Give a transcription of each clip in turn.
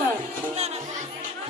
নমস্কার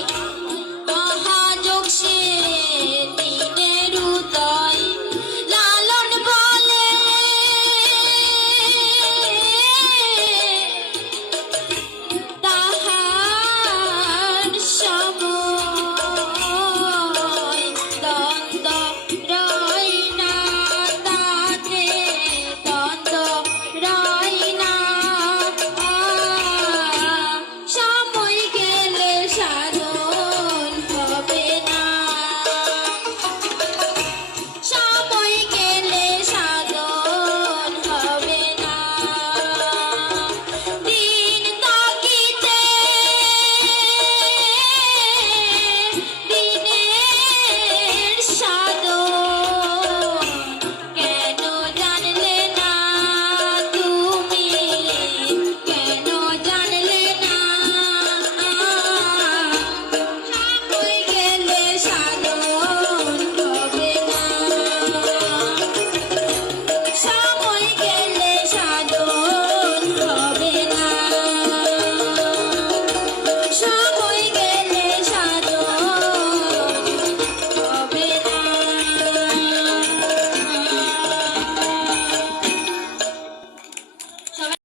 Bye.